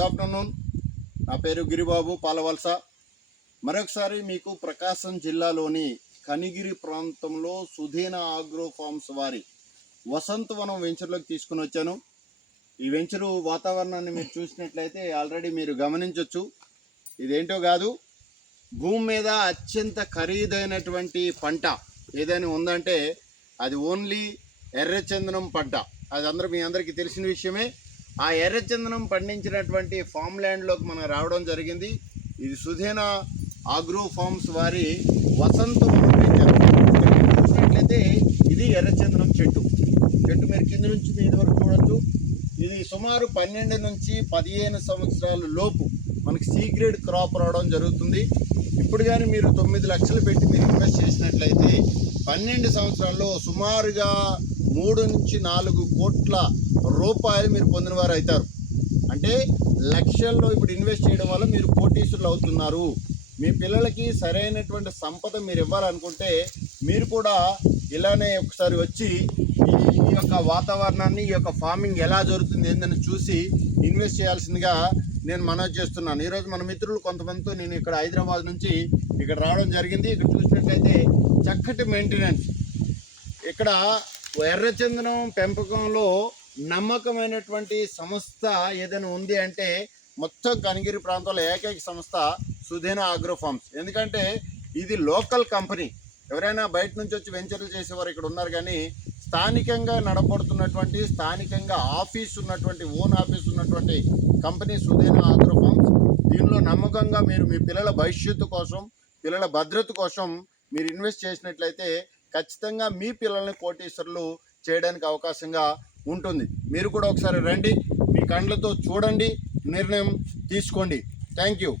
Good afternoon. నా పేరు గిరిబాబు పాలవలస. మరొకసారి మీకు ప్రకాశం జిల్లాలోని కనిగిరి ప్రాంతంలో సుధీన ఆగ్రో ఫార్మ్స్ వారి వసంతవనం వెంచర్లోకి తీసుకుని వచ్చాను. ఈ వెంచరు వాతావరణాన్ని మీరు చూసినట్లయితే ఆల్రెడీ మీరు గమనించవచ్చు. ఇదేంటో కాదు, భూమి మీద అత్యంత ఖరీదైనటువంటి పంట ఏదైనా ఉందంటే అది ఓన్లీ ఎర్రచందనం పంట. అది మీ అందరికీ తెలిసిన విషయమే. ఆ ఎర్రచందనం పండించినటువంటి ఫామ్ ల్యాండ్లోకి మనం రావడం జరిగింది. ఇది సుధీన ఆగ్రో ఫార్మ్స్ వారి వసంతవనం వెంచర్. చూసినట్లయితే ఇది ఎర్రచందనం చెట్టు మీరు కింద నుంచి మీద వరకు చూడొచ్చు. ఇది సుమారు 12 నుంచి 15 సంవత్సరాల లోపు మనకి సి గ్రేడ్ క్రాప్ రావడం జరుగుతుంది. ఇప్పుడు కానీ మీరు 9 లక్షలు పెట్టి మీరు ఇన్వెస్ట్ చేసినట్లయితే 12 సంవత్సరాల్లో సుమారుగా 3 నుంచి 4 కోట్ల రూపాయలు మీరు పొందిన వారు అవుతారు. అంటే లక్షల్లో ఇప్పుడు ఇన్వెస్ట్ చేయడం వల్ల మీరు కోటీశ్వరులు అవుతున్నారు. మీ పిల్లలకి సరైనటువంటి సంపద మీరు ఇవ్వాలనుకుంటే మీరు కూడా ఇలానే ఒకసారి వచ్చి ఈ యొక్క వాతావరణాన్ని, ఈ యొక్క ఫార్మింగ్ ఎలా జరుగుతుంది ఏందని చూసి ఇన్వెస్ట్ చేయాల్సిందిగా నేను మనవి చేస్తున్నాను. ఈరోజు మన మిత్రులు కొంతమందితో నేను ఇక్కడ హైదరాబాద్ నుంచి ఇక్కడ రావడం జరిగింది. ఇక్కడ చూసినట్లయితే చక్కటి మెయింటెనెన్స్. ఇక్కడ ఎర్రచందనం పెంపకంలో నమ్మకమైనటువంటి సంస్థ ఏదైనా ఉంది అంటే మొత్తం కనిగిరి ప్రాంతంలో ఏకైక సంస్థ సుధీన ఆగ్రో ఫార్మ్స్. ఎందుకంటే ఇది లోకల్ కంపెనీ. ఎవరైనా బయట నుంచి వచ్చి వెంచర్లు చేసేవారు ఇక్కడ ఉన్నారు, కానీ స్థానికంగా నడపడుతున్నటువంటి, స్థానికంగా ఆఫీస్ ఉన్నటువంటి, ఓన్ ఆఫీస్ ఉన్నటువంటి కంపెనీ సుధీన ఆగ్రో ఫార్మ్స్. దీనిలో నమ్మకంగా మీరు మీ పిల్లల భవిష్యత్తు కోసం, పిల్లల భద్రత కోసం మీరు ఇన్వెస్ట్ చేసినట్లయితే ఖచ్చితంగా మీ పిల్లల్ని కోటీశ్వరులు చేయడానికి అవకాశంగా ఉంటుంది. మీరు కూడా ఒకసారి రండి, మీ కళ్ళతో చూడండి, నిర్ణయం తీసుకోండి. Thank you.